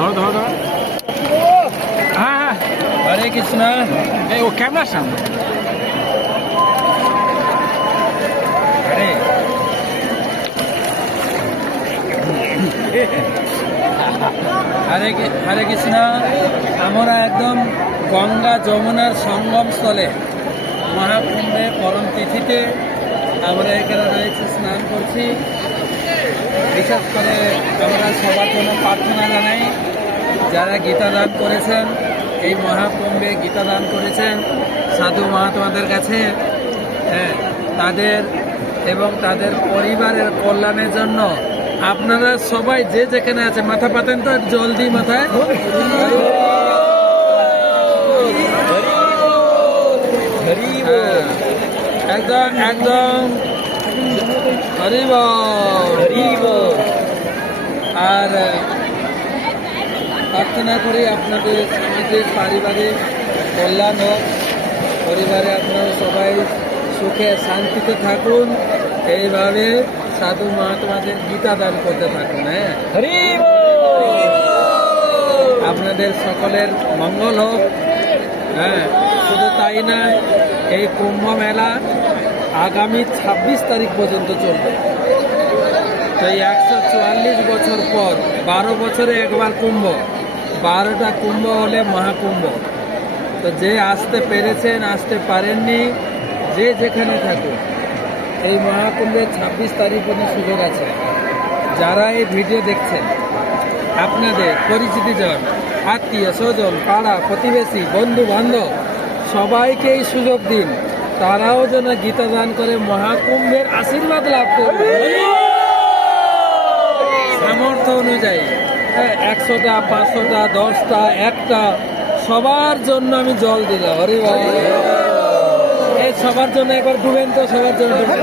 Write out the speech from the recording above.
ধরো ধরো ধরো। হ্যাঁ হ্যাঁ, হরে কৃষ্ণ। এই ও ক্যামেরার সামনে। হরে হরে কৃষ্ণ। আমরা একদম গঙ্গা যমুনার সঙ্গম স্থলে মহাকুম্ভে পরম তিথিতে আমরা এখানে রয়েছি, স্নান করছি। বিশেষ করে আমরা সবার জন্য প্রার্থনা জানাই, যারা গীতা দান করেছেন, এই মহাকুম্ভে গীতা দান করেছেন সাধু মহাত্মাদের কাছে, হ্যাঁ, তাদের এবং তাদের পরিবারের কল্যাণের জন্য আপনারা সবাই যে যেখানে আছে মাথা পাতেন তো জলদি মাথায়। একদম একদম হরিব হরিব। আর প্রার্থনা করি আপনাদের সামাজিক পারিবারিক কল্যাণ হোক, পরিবারে আপনারা সবাই সুখে শান্তিতে থাকুন, এইভাবে সাধু মহাত্মাদের গীতা দান করতে থাকুন। হ্যাঁ, আপনাদের সকলের মঙ্গল হোক। হ্যাঁ, শুধু তাই না, এই কুম্ভ মেলা আগামী 26 তারিখ পর্যন্ত চলবে। তো এই 144 বছর পর 12 বছরে একবার কুম্ভ, 12টা কুম্ভ হলে মহাকুম্ভ। তো যে আসতে পেরেছেন, আসতে পারেননি, যে যেখানে থাকুন, এই মহাকুম্ভের 26 তারিখ পর্যন্ত সুযোগ আছে। যারা এই ভিডিও দেখছেন, আপনাদের পরিচিতিজন, আত্মীয় স্বজন, পাড়া প্রতিবেশী, বন্ধু বান্ধব সবাইকে এই সুযোগ দিন, তারাও যেন গীতা দান করে মহাকুম্ভের আশীর্বাদ লাভ করবে। সামর্থ্য অনুযায়ী 100টা, 500টা, 10টা, 1টা, সবার জন্য আমি জল দিলাম। হরি বল। এই সবার জন্য একবার ডুবেন তো, সবার জন্য ডুবেন।